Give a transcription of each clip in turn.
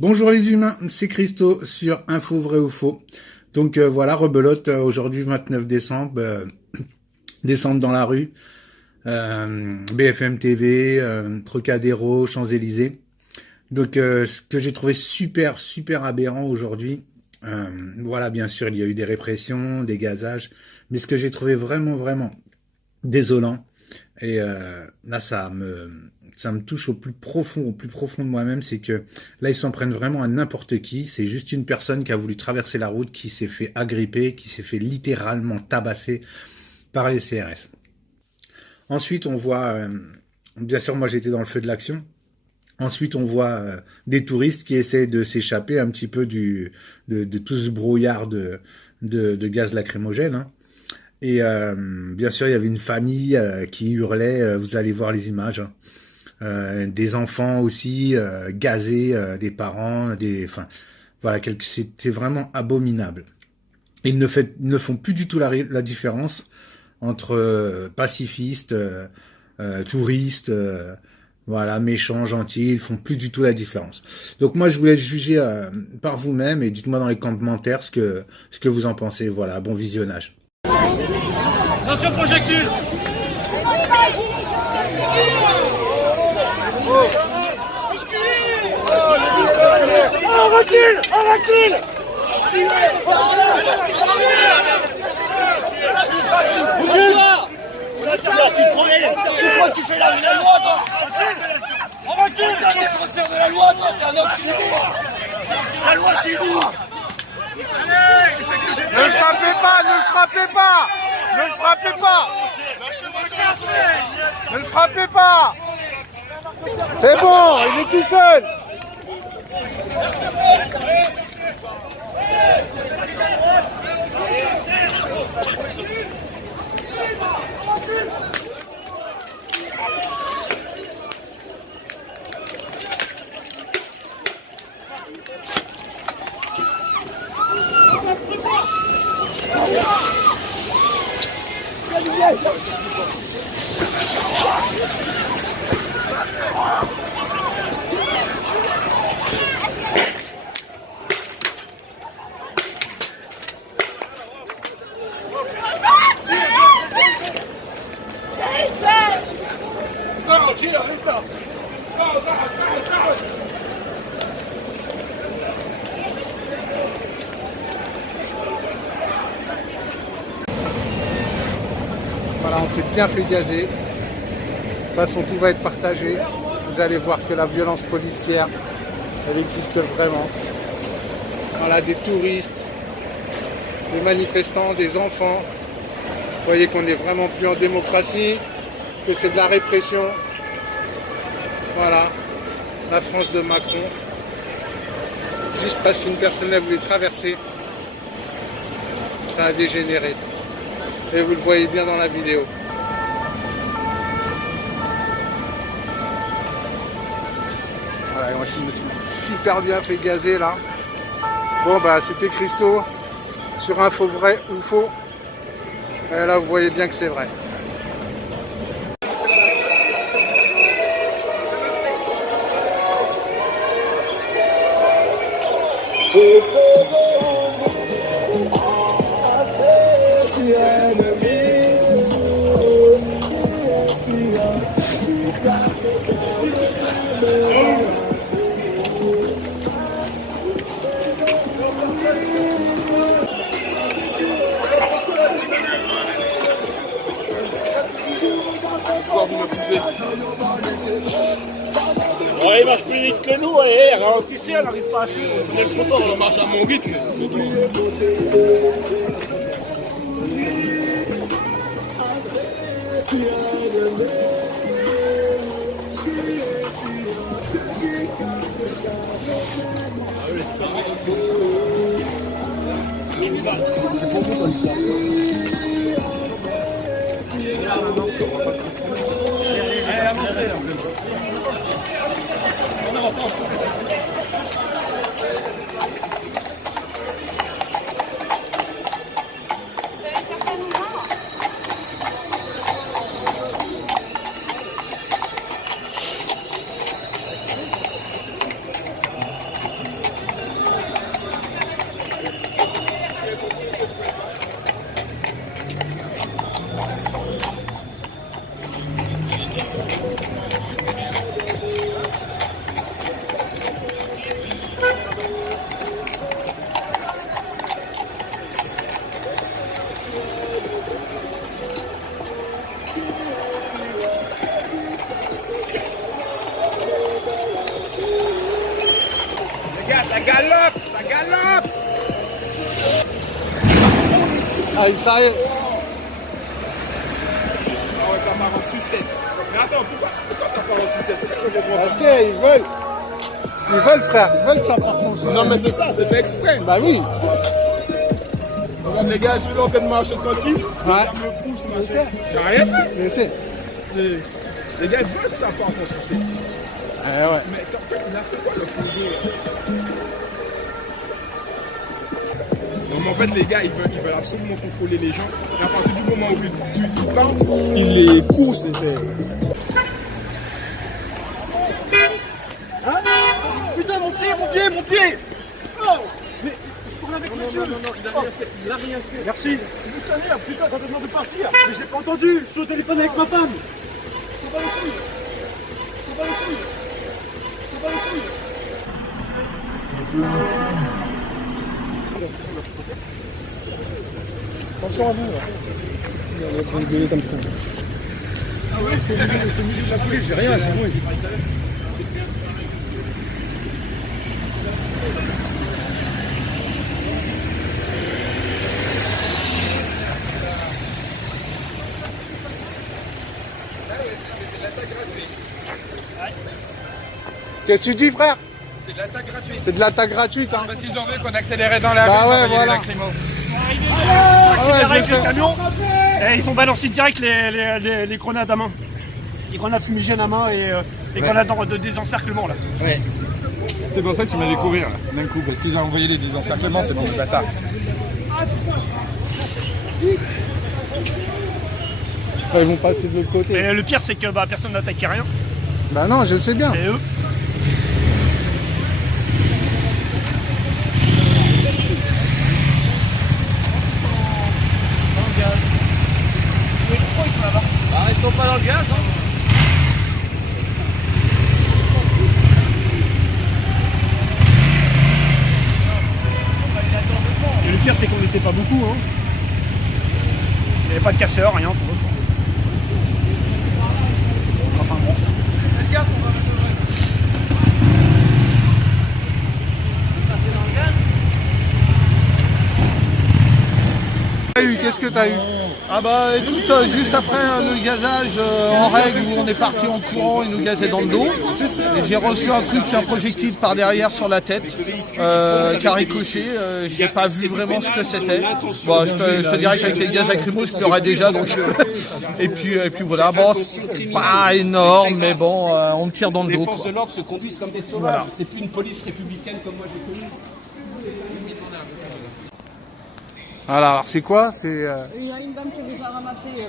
Bonjour les humains, c'est Christo sur Info Vrai ou Faux. Donc voilà, rebelote, aujourd'hui 29 décembre, descendre dans la rue, BFM TV, Trocadéro, Champs-Élysées. Donc ce que j'ai trouvé super aberrant aujourd'hui, voilà, bien sûr il y a eu des répressions, des gazages, mais ce que j'ai trouvé vraiment désolant, et là ça me touche au plus profond de moi-même, c'est que là ils s'en prennent vraiment à n'importe qui. C'est juste une personne qui a voulu traverser la route, qui s'est fait agripper, qui s'est fait littéralement tabasser par les CRS. Ensuite on voit, bien sûr moi j'étais dans le feu de l'action. Ensuite, on voit des touristes qui essaient de s'échapper un petit peu de tout ce brouillard de gaz lacrymogène, hein. Et bien sûr, il y avait une famille qui hurlait, vous allez voir les images, hein. Des enfants aussi gazés, des parents, enfin, voilà, c'était vraiment abominable. Ils ne font plus du tout la différence entre pacifistes, touristes, voilà, méchants, gentils, ils font plus du tout la différence. Donc moi, je vous laisse juger par vous-même et dites-moi dans les commentaires ce que vous en pensez. Voilà, bon visionnage. Attention projectile. On recule. Tu crois que tu fais la loi, toi? On recule. On se resserre de la loi, toi. C'est un autre chinois. La loi, c'est nous. Ne le frappez pas, ne le frappez pas. Ne le frappez pas. Ne le frappez pas. C'est bon, il est tout seul. Voilà, on s'est bien fait gazer. De toute façon, tout va être partagé. Vous allez voir que la violence policière, elle existe vraiment. Voilà, des touristes, des manifestants, des enfants. Vous voyez qu'on n'est vraiment plus en démocratie, que c'est de la répression. Voilà, la France de Macron. Juste parce qu'une personne a voulu traverser, ça a dégénéré. Et vous le voyez bien dans la vidéo. Voilà, moi je me suis super bien fait gazer là. Bon bah c'était Christo sur Info Vrai ou Faux. Et là vous voyez bien que c'est vrai. Ouais, il marche plus vite que nous, allez, ralentissez, on n'arrive pas à suivre. On est trop fort, on marche à mon rythme. C'est pour vous comme ça. Allez, avancez là. Les gars, ça galope, ça galope. Ah, il s'arrête. Ah ouais, ça part en sucette. Mais attends, pourquoi ça part en sucette? C'est ça que je comprends pas. Parce qu'ils veulent. Ils veulent, frère. Ils veulent que ça parte en sucette. Non, mais c'est ça, c'est fait exprès. Bah oui. Regarde les gars, je suis là en train de marcher tranquille. Ouais. Ça me pousse, machin. J'ai rien fait. Je sais. Les gars, ils veulent que ça parte en sucette. Ouais. Mais attends, il a fait quoi le fourgon là? Non, mais en fait, les gars, ils veulent absolument contrôler les gens. Et à partir du moment où tu partes, ils les courent, c'est. Putain, mon pied! Oh! Mais je parle avec monsieur! Non, il a rien fait. Merci. Juste un air, putain, quand on demande de partir. Mais j'ai pas entendu, je suis au téléphone avec ma femme. Faut pas les couilles. Attention à vous, là. Il y a des gueuler comme ça. Ah ouais, c'est au milieu de la police, j'ai rien, c'est bon, j'ai pas été. Qu'est-ce que tu dis, frère? C'est de l'attaque gratuite. C'est de l'attaque gratuite, hein. Parce qu'ils ont vu qu'on accélérait dans la rue. Bah ouais, on envoyait voilà. des lacrymos. Ah ouais, avec je le sais. camion et ils ont balancé direct les grenades à main. Les grenades fumigènes à main et les grenades de désencerclement là. C'est pour ça que tu m'as découvert d'un coup, parce qu'ils ont envoyé les désencerclements, c'est bon, bâtard. Ils vont passer de l'autre côté. Et le pire c'est que personne n'attaquait rien. Bah non, je sais bien. C'est eux. Ah, ils sont pas dans le gaz, hein. Et le pire c'est qu'on n'était pas beaucoup. Hein. Il n'y avait pas de casseurs, rien pour eux. Enfin bon. Qu'est-ce que t'as eu? Ah bah écoute, juste après le gazage en règle où on est parti en courant, il nous gazait dans le dos. Et j'ai reçu un projectile par derrière sur la tête, qui a ricoché. J'ai pas vu vraiment ce que c'était. Bon, je te dirais qu'avec les gaz lacrymaux, je pleurais déjà. Donc. et puis voilà, bon, c'est pas énorme, mais bon, on me tire dans le dos. Les forces de l'ordre se conduisent comme des sauvages. Voilà. C'est plus une police républicaine comme moi j'ai connu. Alors, c'est quoi? C'est Il y a une dame qui les a ramassés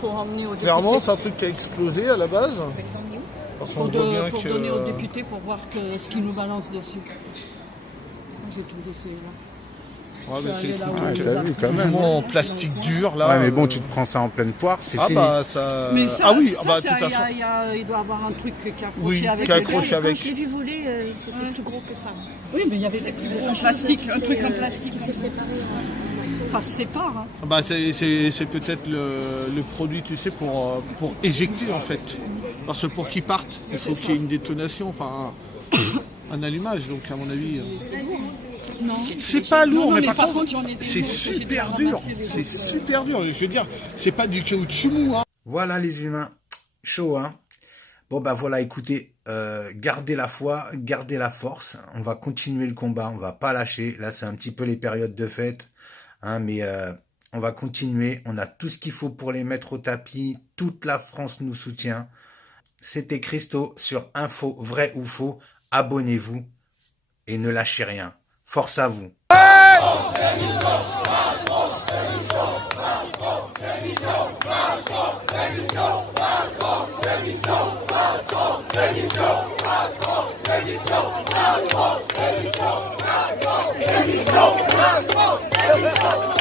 pour emmener au député. clairement, c'est un truc qui a explosé à la base. Parce qu'on voit bien Pour que- donner au député pour voir ce qu'il nous balance dessus. J'ai trouvé ça là. Ouais, mais Je suis c'est allée des là où trucs ils ont plus ou parti. moins en plastique dur là. Ouais, mais bon, tu te prends ça en pleine poire, c'est Ah fini. bah ça. Mais ça, ah oui, ça, ah bah de ça, toute façon. il doit avoir un truc qui est accroché Oui, avec qui est le accroché gars. avec. Quand je l'ai vu voler, c'était plus gros que ça. Oui, mais il y avait un plastique, un truc en plastique. Qui s'est séparé. Ça se sépare. Hein. Ah bah c'est peut-être le produit, tu sais, pour éjecter en fait. Parce que pour qu'il parte, il faut qu'il y ait une détonation, enfin un allumage. Donc à mon avis. Non. C'est pas lourd, Non, mais par contre, j'en ai des c'est lourds que j'ai dû super dur. ramasser les C'est autres. super dur. Je veux dire, c'est pas du caoutchouc mou. Hein. Voilà les humains, chaud hein. Bon bah voilà, écoutez, gardez la foi, gardez la force. On va continuer le combat, on va pas lâcher. Là c'est un petit peu les périodes de fête, hein, mais on va continuer. On a tout ce qu'il faut pour les mettre au tapis. Toute la France nous soutient. C'était Christo sur Info Vrai ou Faux. Abonnez-vous et ne lâchez rien. Force à vous. Émission